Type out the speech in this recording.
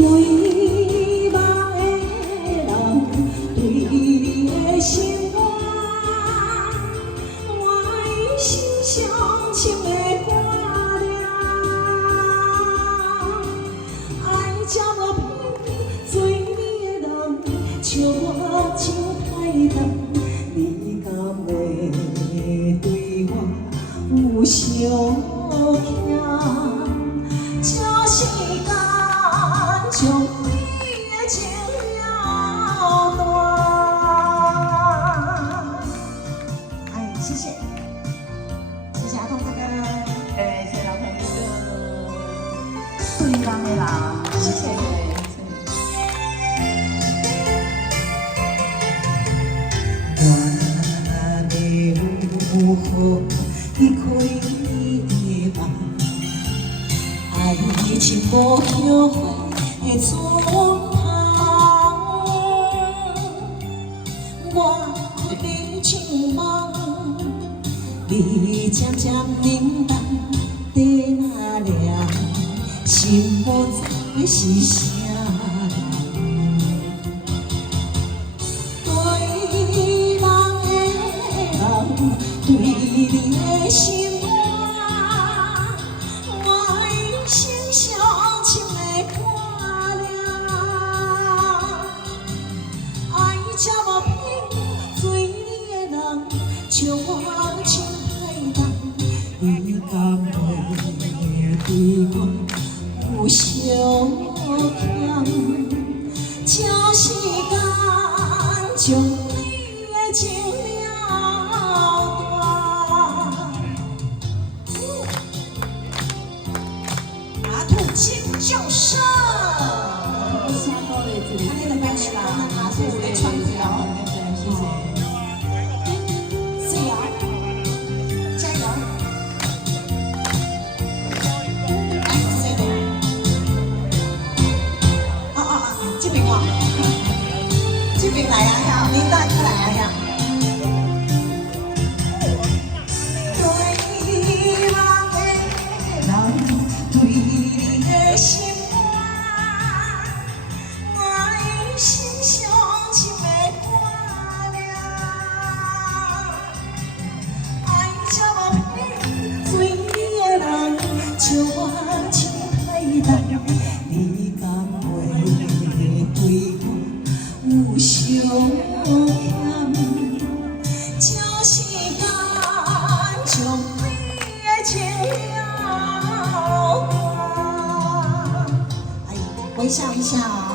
对梦的人，对你的心肝，我的心上深的挂念。爱这么偏，做你的人，笑我真歹当，你敢会对我有伤痛？这世间将你的情了断。哎，谢谢，谢谢阿通哥哥，谢谢老朋友，对方的啦，谢谢。我的有好，你可以望。爱情无后悔的春风，我可比像梦，你渐渐冷淡在哪了？心无知是啥人？对梦的人，对你的心。心上深的挂念，爱这么偏，做你的人，笑我真歹当，你敢会对我有伤痛？这世间将你的情了断。金教授，他那个关系啦，阿兔来唱歌，谢谢，自由，加油，来谁的？这边哇，这边来啊呀，林大哥来啊呀。心肝，我的心上深的挂念，爱这么偏，做你的人，笑我真歹当，你敢会对我有伤痛？这世间将你的情了断。微笑一下。